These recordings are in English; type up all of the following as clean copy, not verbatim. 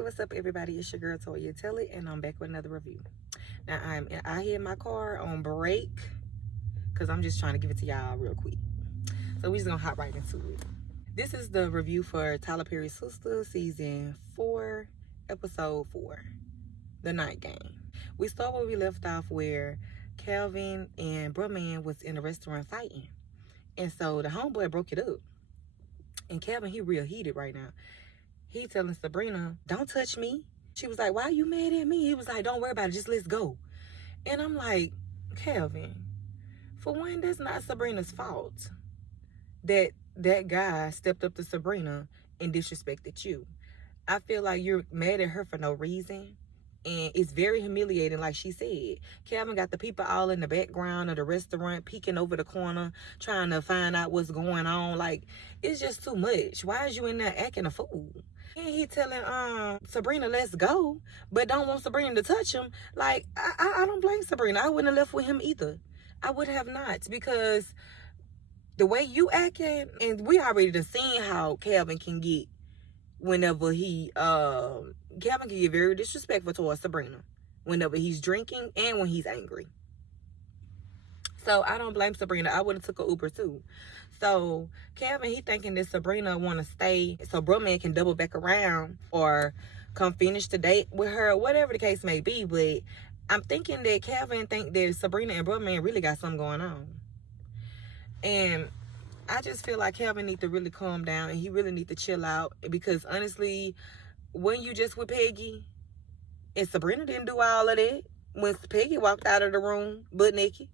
Hey, what's up, everybody? It's your girl Toya Tell It, and I'm back with another review. Now, I'm out here in my car on break because I'm just trying to give it to y'all real quick. So we just gonna hop right into it. This is the review for Tyler Perry's Sistas, season 4, episode 4, The Night Game. We start where we left off, where Calvin and Brumman was in a restaurant fighting, and so the homeboy broke it up. And Calvin, he real heated right now. He telling Sabrina, don't touch me. She was like, why are you mad at me? He was like, don't worry about it, just let's go. And I'm like, Calvin, for one, that's not Sabrina's fault that that guy stepped up to Sabrina and disrespected you. I feel like you're mad at her for no reason. And it's very humiliating, like she said. Calvin got the people all in the background of the restaurant, peeking over the corner, trying to find out what's going on. Like, it's just too much. Why is you in there acting a fool? And he telling Sabrina, let's go, but don't want Sabrina to touch him. Like, I don't blame Sabrina. I wouldn't have left with him either. I would have not, because the way you acting, and we already done seen how Calvin can get whenever Calvin can get very disrespectful towards Sabrina whenever he's drinking and when he's angry. So I don't blame Sabrina. I would have took an Uber too. So Calvin, he thinking that Sabrina want to stay so Brumman can double back around or come finish the date with her, whatever the case may be. But I'm thinking that Calvin think that Sabrina and Brumman really got something going on. And I just feel like Calvin need to really calm down, and he really need to chill out, because honestly, when you just with Peggy, and Sabrina didn't do all of that, when Peggy walked out of the room butt naked,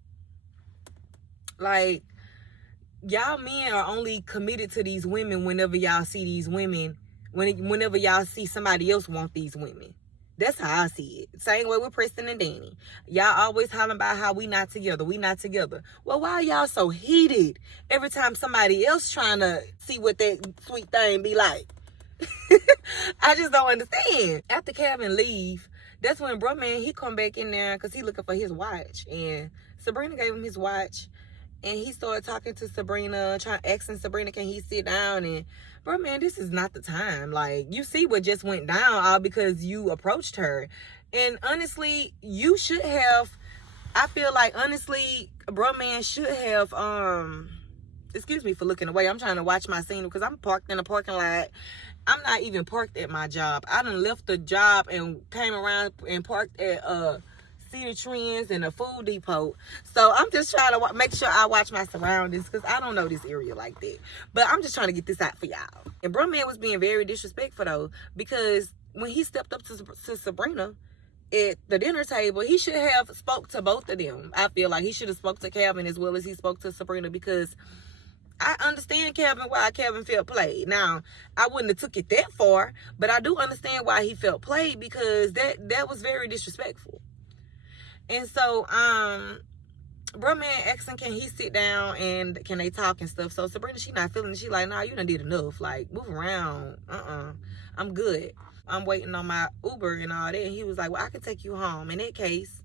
like, y'all men are only committed to these women whenever y'all see these women, whenever y'all see somebody else want these women. That's how I see it. Same way with Preston and Danny. Y'all always hollering about how we not together. We not together. Well, why are y'all so heated every time somebody else trying to see what that sweet thing be like? I just don't understand. After Calvin leave, that's when Brumman, he come back in there because he looking for his watch. And Sabrina gave him his watch. And he started talking to Sabrina, asking Sabrina, can he sit down? And, bro, man, this is not the time. Like, you see what just went down all because you approached her. And honestly, you should have, I feel like, honestly, bro, man should have, excuse me for looking away. I'm trying to watch my scene because I'm parked in a parking lot. I'm not even parked at my job. I done left the job and came around and parked at, Cedar Trends and a food depot. So I'm just trying to make sure I watch my surroundings, because I don't know this area like that. But I'm just trying to get this out for y'all. And Brumman was being very disrespectful though, because when he stepped up to Sabrina at the dinner table, he should have spoke to both of them. I feel like he should have spoke to Calvin as well as he spoke to Sabrina, because I understand Calvin, why Calvin felt played. Now, I wouldn't have took it that far, but I do understand why he felt played, because that was very disrespectful. And so, Brumman asking, can he sit down and can they talk and stuff? So Sabrina, she not feeling it. She like, nah, you done did enough. Like, move around. I'm good. I'm waiting on my Uber and all that. And he was like, well, I can take you home. In that case,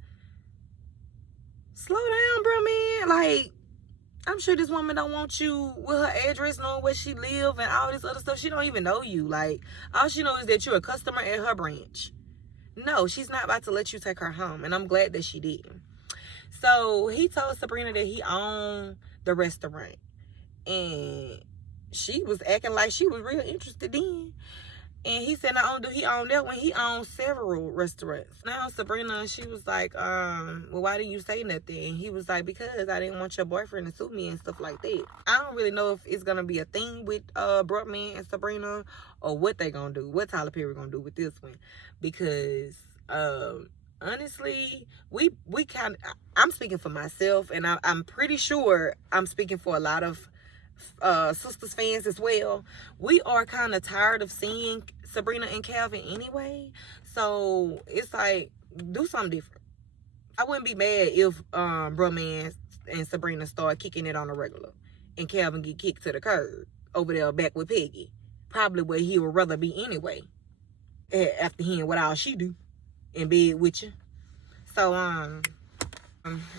slow down, Brumman. Like, I'm sure this woman don't want you with her address, knowing where she live and all this other stuff. She don't even know you. Like, all she knows is that you're a customer at her branch. No, she's not about to let you take her home, and I'm glad that she didn't. So he told Sabrina that he owned the restaurant, and she was acting like she was real interested in. And he said not only do he own that one, he owns several restaurants. Now Sabrina, she was like, well, why didn't you say nothing? And he was like, because I didn't want your boyfriend to sue me and stuff like that. I don't really know if it's gonna be a thing with Brumman and Sabrina, or what they gonna do, what Tyler Perry gonna do with this one, because honestly, we kind of, I'm speaking for myself, and I'm pretty sure I'm speaking for a lot of Sistas fans as well. We are kind of tired of seeing Sabrina and Calvin anyway, so it's like, do something different. I wouldn't be mad if Brumman and Sabrina start kicking it on a regular and Calvin get kicked to the curb over there back with Peggy, probably where he would rather be anyway, after hearing what all she do in bed with you. So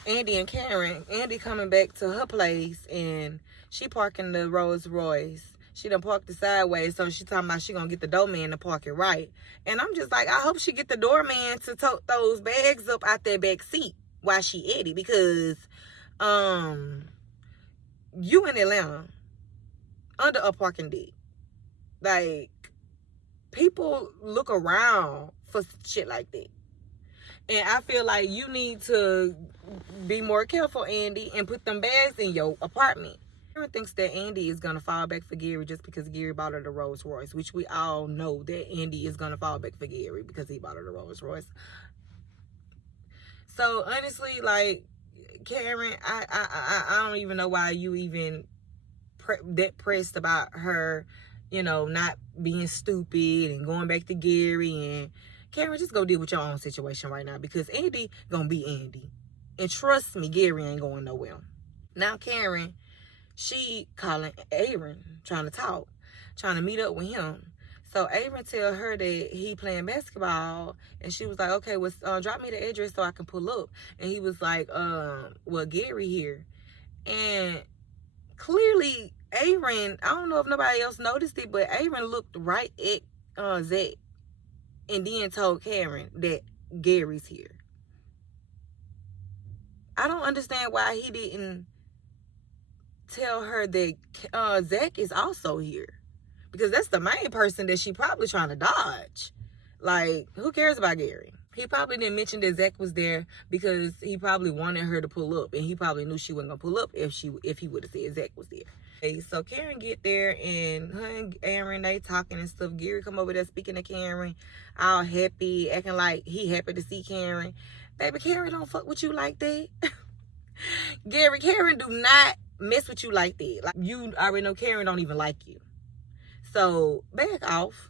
Andy and Karen, Andy coming back to her place, and she parking the Rolls Royce. She done parked it sideways, so she talking about she gonna get the doorman to park it right. And I'm just like, I hope she get the doorman to tote those bags up out that back seat while she at it, because you in Atlanta under a parking deck. Like, people look around for shit like that. And I feel like you need to be more careful, Andy, and put them bags in your apartment. Karen thinks that Andy is going to fall back for Gary just because Gary bought her the Rolls Royce, which we all know that Andy is going to fall back for Gary because he bought her the Rolls Royce. So, honestly, like, Karen, I don't even know why you even that pressed about her, you know, not being stupid and going back to Gary. And Karen, just go deal with your own situation right now, because Andy gonna be Andy. And trust me, Gary ain't going nowhere. Now, Karen, she calling Aaron, trying to talk, trying to meet up with him. So Aaron tell her that he playing basketball, and she was like, okay, well, drop me the address so I can pull up. And he was like, well, Gary here. And clearly, Aaron, I don't know if nobody else noticed it, but Aaron looked right at Zach and then told Karen that Gary's here. I don't understand why he didn't tell her that Zach is also here, because that's the main person that she probably trying to dodge. Like, who cares about Gary? He probably didn't mention that Zach was there because he probably wanted her to pull up, and he probably knew she wasn't gonna pull up if he would have said Zach was there. Okay, so Karen get there, and her and Aaron, they talking and stuff. Gary come over there speaking to Karen, all happy, acting like he happy to see Karen. Baby, Karen don't fuck with you like that. Karen do not mess with you like that. Like, you already know Karen don't even like you. So back off.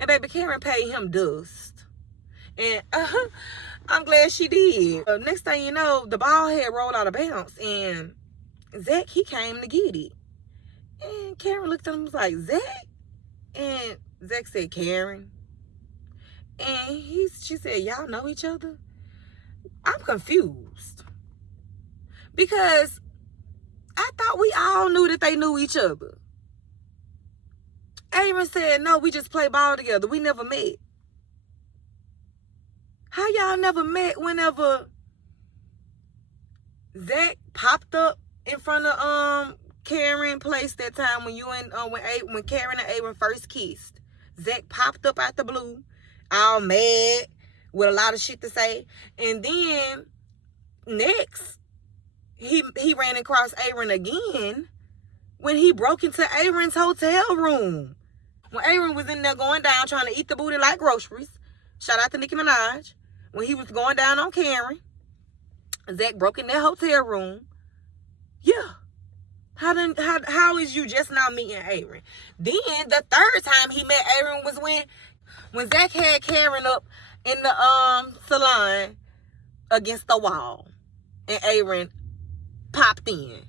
And baby, Karen paid him dust. And I'm glad she did. Next thing you know, the ball had rolled out of bounds, and Zach, he came to get it. And Karen looked at him and was like, Zach? And Zach said, Karen. And she said, y'all know each other? I'm confused. Because I thought we all knew that they knew each other. Aaron said, no, we just play ball together. We never met. How y'all never met whenever Zach popped up in front of Karen place that time when you and when Karen and Aaron first kissed? Zach popped up out the blue, all mad, with a lot of shit to say. And then next, he ran across Aaron again when he broke into Aaron's hotel room. When Aaron was in there going down trying to eat the booty like groceries. Shout out to Nicki Minaj. When he was going down on Karen, Zach broke in their hotel room. Yeah. How is you just now meeting Aaron? Then the third time he met Aaron was when Zach had Karen up in the salon against the wall, and Aaron popped in.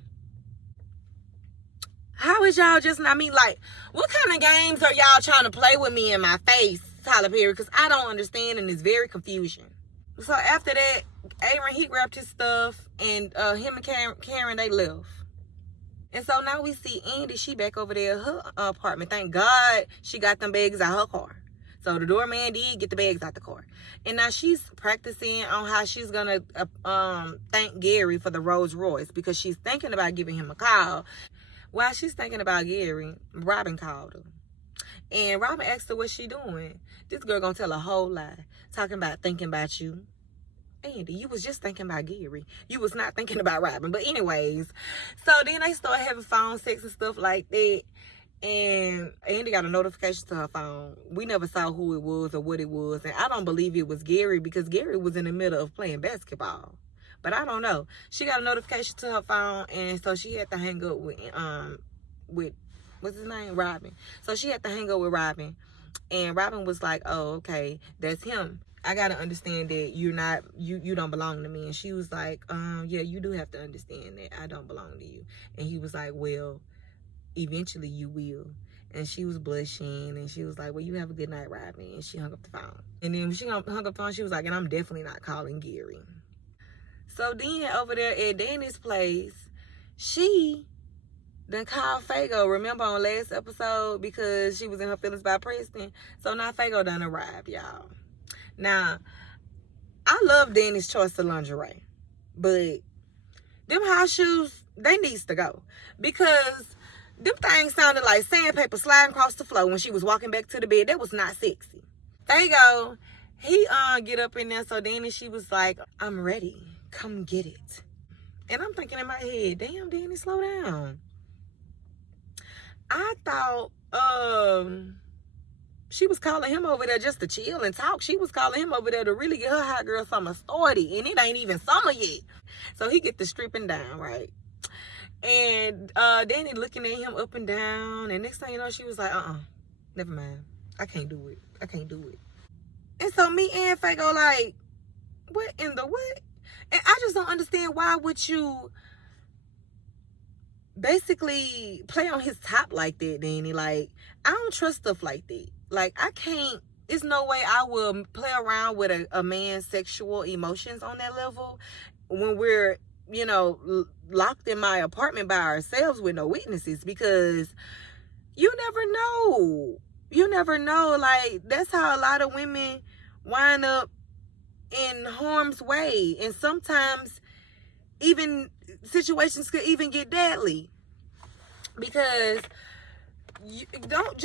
How is y'all just not me? Like, what kind of games are y'all trying to play with me in my face, Tyler Perry? Because I don't understand, and it's very confusing. So after that, Aaron, he grabbed his stuff, and him and Karen, they left. And so now we see Andy, she back over there at her apartment. Thank God she got them bags out her car. So the doorman did get the bags out the car. And now she's practicing on how she's going to thank Gary for the Rolls Royce, because she's thinking about giving him a call. While she's thinking about Gary, Robin called her. And Robin asked her what she doing. This girl gonna tell a whole lie. Talking about thinking about you. Andy, you was just thinking about Gary. You was not thinking about Robin. But anyways, so then they start having phone sex and stuff like that. And Andy got a notification to her phone. We never saw who it was or what it was. And I don't believe it was Gary, because Gary was in the middle of playing basketball. But I don't know. She got a notification to her phone, and so she had to hang up with what's his name? Robin. So she had to hang up with Robin. And Robin was like, oh, okay, that's him. I gotta understand that you don't belong to me. And she was like, yeah, you do have to understand that I don't belong to you. And he was like, well, eventually you will. And she was blushing, and she was like, well, you have a good night, Robin. And she hung up the phone. And then when she hung up the phone, she was like, and I'm definitely not calling Gary. So then over there at Danny's place, she then called Fago, remember on last episode, because she was in her feelings by Preston. So now Fago done arrived, y'all. Now, I love Danny's choice of lingerie, but them house shoes, they needs to go. Because them things sounded like sandpaper sliding across the floor when she was walking back to the bed. That was not sexy. Fago, he get up in there. So Danny, she was like, I'm ready. Come get it. And I'm thinking in my head, damn, Danny, slow down. I thought she was calling him over there just to chill and talk. She was calling him over there to really get her hot girl summer started. And it ain't even summer yet. So he get the stripping down, right? And Danny looking at him up and down. And next thing you know, she was like, never mind. I can't do it. I can't do it. And so me and Fago like, what in the what? And I just don't understand, why would you basically play on his top like that, Danny? Like, I don't trust stuff like that. Like, I can't, there's no way I will play around with a man's sexual emotions on that level when we're, you know, locked in my apartment by ourselves with no witnesses, because you never know. You never know. Like, that's how a lot of women wind up in harm's way. And sometimes even situations could even get deadly, because you don't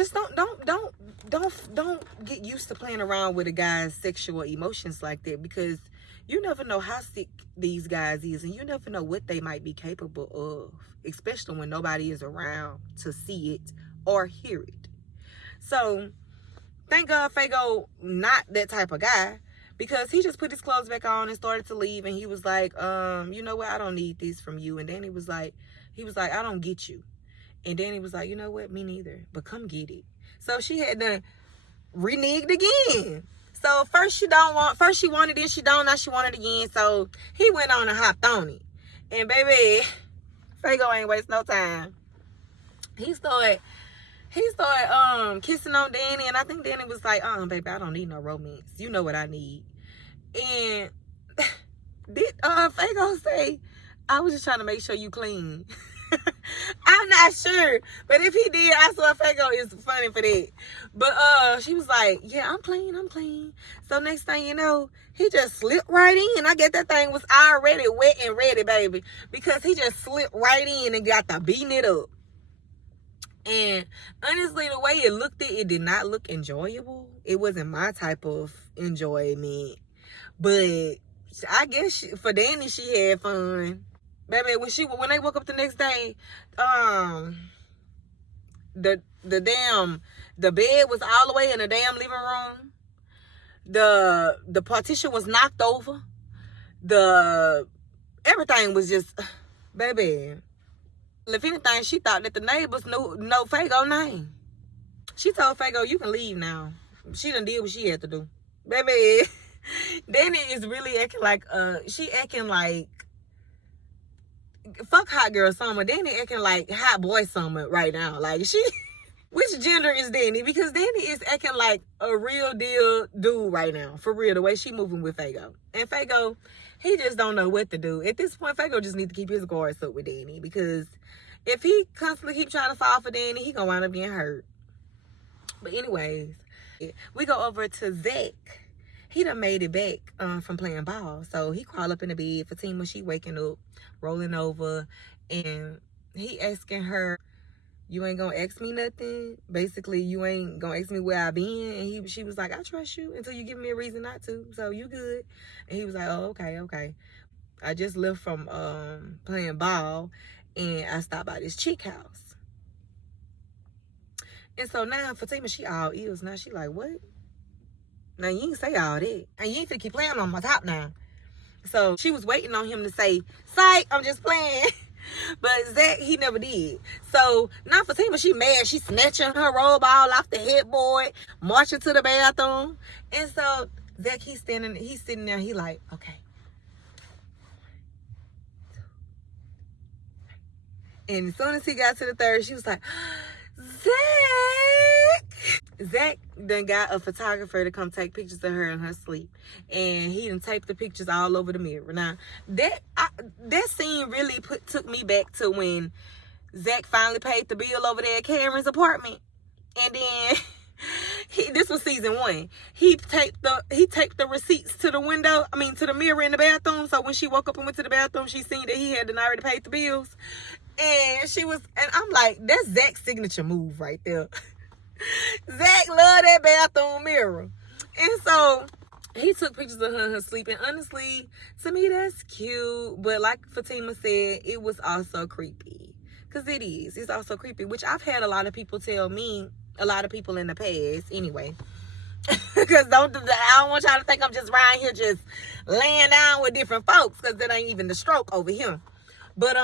get used to playing around with a guy's sexual emotions like that, because you never know how sick these guys is, and you never know what they might be capable of, especially when nobody is around to see it or hear it. So thank God Fago not that type of guy, because he just put his clothes back on and started to leave, and he was like, you know what, I don't need this from you. And Danny was like, I don't get you. And Danny was like, you know what, me neither, but come get it. So she had to reneged again. So first she wanted it, she don't, now she wanted it again. So he went on and hopped on it. And baby, Fago ain't waste no time. He started kissing on Danny, and I think Danny was like, baby, I don't need no romance. You know what I need. And did Fago say, I was just trying to make sure you clean? I'm not sure, but if he did, I swear Fago is funny for that. But she was like, yeah, I'm clean. So next thing you know, he just slipped right in. I guess that thing was already wet and ready, baby, because he just slipped right in and got to beating it up. And honestly, the way it looked, it did not look enjoyable. It wasn't my type of enjoyment. But I guess for Danny, she had fun. Baby, when they woke up the next day, the bed was all the way in the damn living room. The partition was knocked over. Everything was just, baby. If anything, she thought that the neighbors know Fago's name. She told Fago, you can leave now. She done did what she had to do. Baby, Danny is really acting like, fuck hot girl summer. Danny acting like hot boy summer right now. Like, which gender is Danny? Because Danny is acting like a real deal dude right now. For real, the way she moving with Fago. And Fago, he just don't know what to do. At this point, Fago just need to keep his guards up with Danny, because if he constantly keep trying to fall for Danny, he gonna wind up getting hurt. But anyways, we go over to Zach. He done made it back from playing ball. So he crawled up in the bed. Fatima, she waking up, rolling over, and he asking her, you ain't gonna ask me nothing? Basically, you ain't gonna ask me where I been? And she was like, I trust you until you give me a reason not to. So you good. And he was like, oh, okay. I just left from playing ball, and I stopped by this chick house. And so now Fatima, she all ears. Now she like, what? Now you ain't say all that. And you ain't finna keep playing on my top now. So she was waiting on him to say, psych, I'm just playing. But Zach, he never did. So now Fatima, she mad. She snatching her robe all off the headboard, marching to the bathroom. And so Zach, he's sitting there, he like, okay. And as soon as he got to the third, she was like, Zach done got a photographer to come take pictures of her in her sleep. And he done taped the pictures all over the mirror. Now, that scene really took me back to when Zach finally paid the bill over there at Karen's apartment. And then this was season 1. He taped the receipts to the window. I mean, to the mirror in the bathroom. So when she woke up and went to the bathroom, she seen that he had already paid the bills. And I'm like, that's Zach's signature move right there. Zach loved that bathroom mirror. And so he took pictures of her sleeping. Honestly, to me, that's cute. But like Fatima said, it was also creepy. Because it is. It's also creepy. Which I've had a lot of people tell me, a lot of people in the past, anyway. Because I don't want y'all to think I'm just riding here just laying down with different folks. Because that ain't even the stroke over here. But,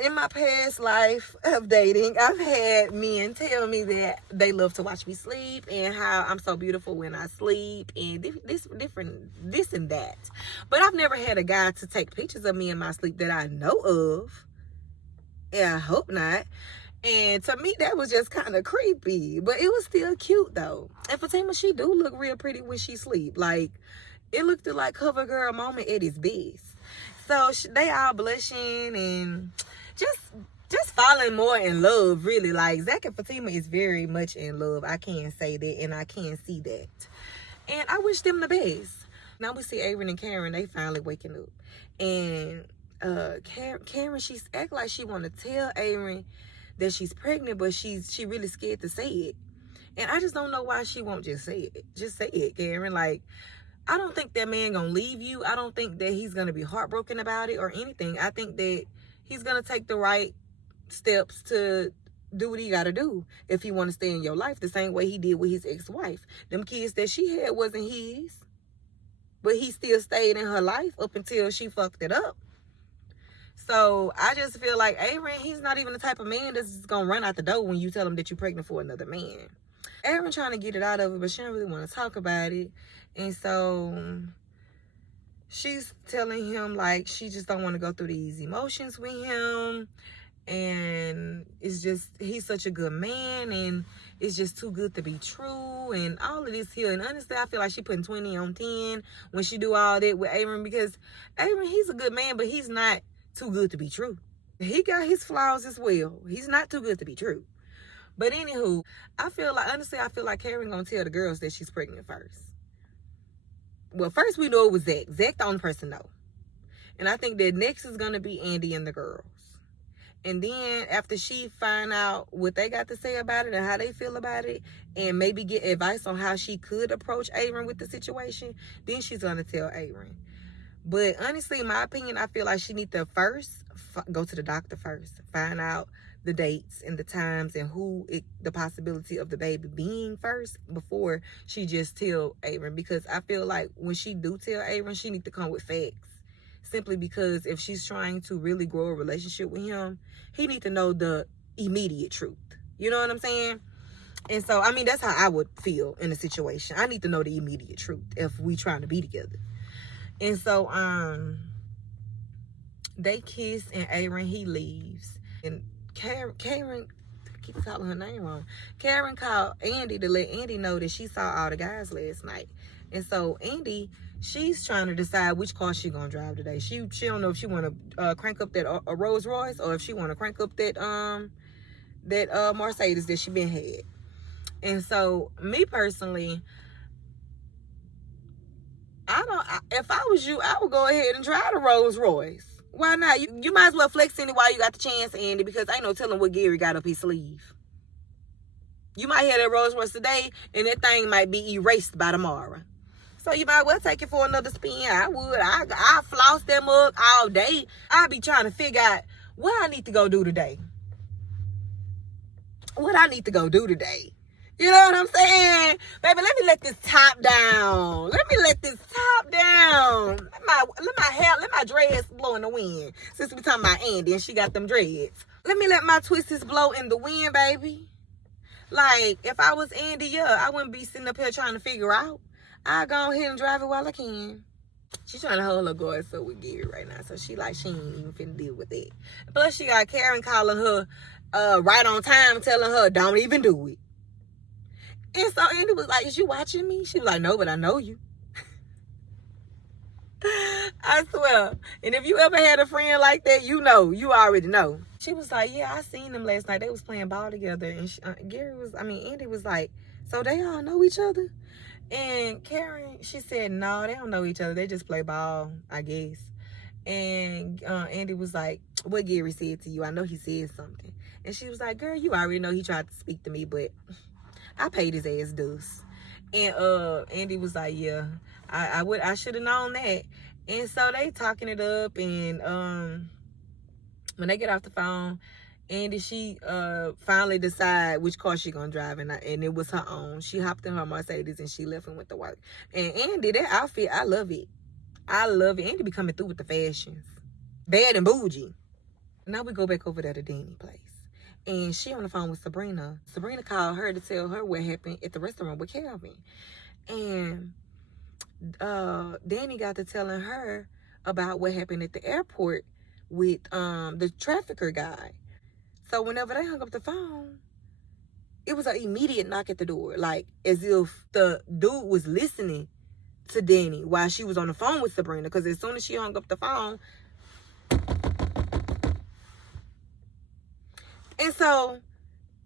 in my past life of dating, I've had men tell me that they love to watch me sleep and how I'm so beautiful when I sleep and this and that. But I've never had a guy to take pictures of me in my sleep that I know of. Yeah, I hope not. And to me, that was just kind of creepy. But it was still cute, though. And Fatima, she do look real pretty when she sleep. Like, it looked like cover girl moment at its best. So they all blushing and just falling more in love, really. Like, Zach and Fatima is very much in love. I can say that, and I can see that. And I wish them the best. Now we see Aaron and Karen, they finally waking up. And Karen, she's act like she want to tell Aaron that she's pregnant, but she really scared to say it. And I just don't know why she won't just say it. Just say it, Karen. Like, I don't think that man gonna leave you. I don't think that he's gonna be heartbroken about it or anything. I think that he's gonna take the right steps to do what he gotta do if he want to stay in your life, the same way he did with his ex-wife. Them kids that she had wasn't his, but he still stayed in her life up until she fucked it up. So I just feel like Aaron, he's not even the type of man that's just gonna run out the door when you tell him that you're pregnant for another man. Aaron trying to get it out of her, but she don't really want to talk about it. And so she's telling him, like, she just don't want to go through these emotions with him. And it's just, he's such a good man. And it's just too good to be true. And all of this here. And honestly, I feel like she putting 20 on 10 when she do all that with Aaron. Because Aaron, he's a good man, but he's not too good to be true. He got his flaws as well. He's not too good to be true. But anywho, I feel like Karen gonna tell the girls that she's pregnant first. Well, first we know it was Zach. Zach the only person know. And I think that next is gonna be Andy and the girls. And then after she find out what they got to say about it and how they feel about it, and maybe get advice on how she could approach Aaron with the situation, then she's gonna tell Aaron. But honestly, in my opinion, I feel like she need to first go to the doctor first, find out the dates and the times and the possibility of the baby being first before she just tell Aaron. Because I feel like when she do tell Aaron, she need to come with facts. Simply because if she's trying to really grow a relationship with him, he need to know the immediate truth. You know what I'm saying? And so, I mean, that's how I would feel in a situation. I need to know the immediate truth if we trying to be together. And so, they kiss and Aaron, he leaves. And Karen, I keep calling her name wrong. Karen called Andy to let Andy know that she saw all the guys last night. And so Andy, she's trying to decide which car she gonna drive today. She don't know if she want to crank up that Rolls Royce or if she want to crank up that Mercedes that she been had. And so me personally, if I was you, I would go ahead and drive the Rolls Royce. Why not? You might as well flex in it while you got the chance, Andy, because ain't no telling what Gary got up his sleeve. You might have that Rolls Royce today, and that thing might be erased by tomorrow. So you might well take it for another spin. I would. I floss that mug all day. I be trying to figure out what I need to go do today. What I need to go do today. You know what I'm saying? Baby, let me let this top down. Let me let this top down. Let my dreads blow in the wind. Since we talking about Andy and she got them dreads. Let me let my twists blow in the wind, baby. Like, if I was Andy, yeah, I wouldn't be sitting up here trying to figure out. I'll go ahead and drive it while I can. She's trying to hold her guard so with Gary right now. So she ain't even finna deal with it. Plus, she got Karen calling her right on time, telling her, don't even do it. And so Andy was like, is you watching me? She was like, no, but I know you. I swear. And if you ever had a friend like that, you already know. she was like, yeah, I seen them last night. They was playing ball together. And Andy was like, so they all know each other? And Karen, she said, no, they don't know each other. They just play ball, I guess. And Andy was like, what Gary said to you? I know he said something. And she was like, girl, you already know he tried to speak to me, but I paid his ass dues. And Andy was like, yeah, I should have known that. And so they talking it up, and when they get off the phone, Andy, she finally decide which car she gonna drive, and it was her own. She hopped in her Mercedes and she left and went to work. And Andy, that outfit, I love it. I love it. Andy be coming through with the fashions. Bad and bougie. Now we go back over there to Danny's place. And she on the phone with Sabrina. Sabrina called her to tell her what happened at the restaurant with Calvin. And Danny got to telling her about what happened at the airport with the trafficker guy. So whenever they hung up the phone, it was an immediate knock at the door. Like, as if the dude was listening to Danny while she was on the phone with Sabrina. Because as soon as she hung up the phone, and so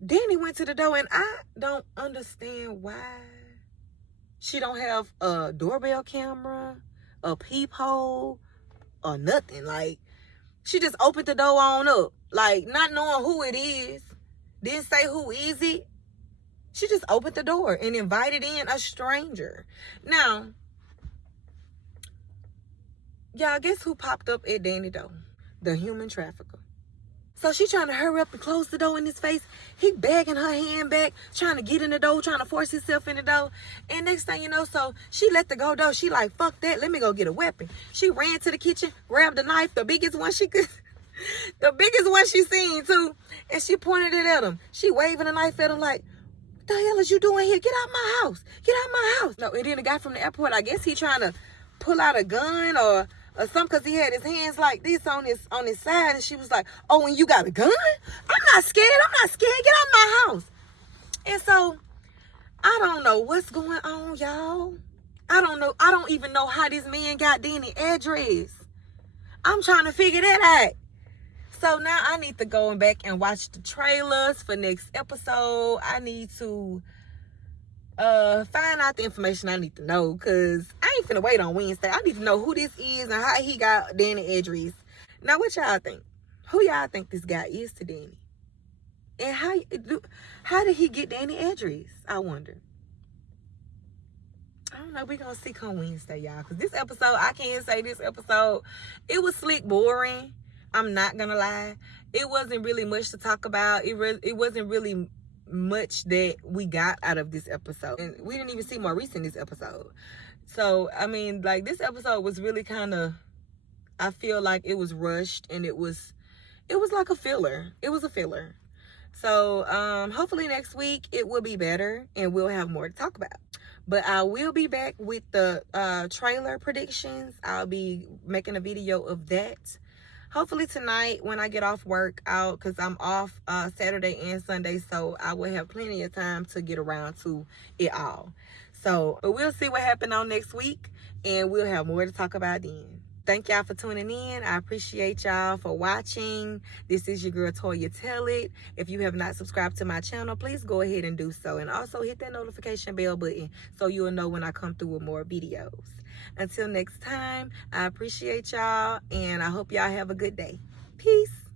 Danny went to the door, and I don't understand why she don't have a doorbell camera, a peephole, or nothing. Like, she just opened the door on up, like, not knowing who it is. Didn't say who is it. She just opened the door and invited in a stranger. Now, y'all, guess who popped up at Danny door? The human trafficker. So she trying to hurry up and close the door in his face. He bagging her hand back, trying to get in the door, trying to force himself in the door. And next thing you know, so she let the go door. She like, fuck that, let me go get a weapon. She ran to the kitchen, grabbed a knife, the biggest one she could, the biggest one she seen too. And she pointed it at him. She waving the knife at him like, what the hell is you doing here? Get out my house. Get out my house. No, and then the guy from the airport, I guess he trying to pull out a gun or something, because he had his hands like this on his side, and she was like, oh, and you got a gun? I'm not scared. Get out my house. And so I don't know what's going on, y'all. I don't know. I don't even know how this man got Danny's address. I'm trying to figure that out. So now I need to go back and watch the trailers for next episode. I need to find out the information I need to know, because I ain't finna wait on Wednesday. I need to know who this is and how he got Danny's address. Now, what y'all think? Who y'all think this guy is to Danny? And how did he get Danny's address? I wonder. I don't know. We're going to see come Wednesday, y'all. Because this episode, I can't say this episode, it was slick boring. I'm not going to lie. It wasn't really much to talk about. It wasn't really much that we got out of this episode. And we didn't even see Maurice in this episode. So, I mean, like, this episode was really kind of, I feel like it was rushed, and it was like a filler. It was a filler. So, hopefully next week it will be better and we'll have more to talk about. But I will be back with the trailer predictions. I'll be making a video of that. Hopefully tonight when I get off work out, because I'm off Saturday and Sunday, so I will have plenty of time to get around to it all. So, but we'll see what happened on next week, and we'll have more to talk about then. Thank y'all for tuning in. I appreciate y'all for watching. This is your girl, Toya Tell It. If you have not subscribed to my channel, please go ahead and do so. And also hit that notification bell button so you'll know when I come through with more videos. Until next time, I appreciate y'all, and I hope y'all have a good day. Peace.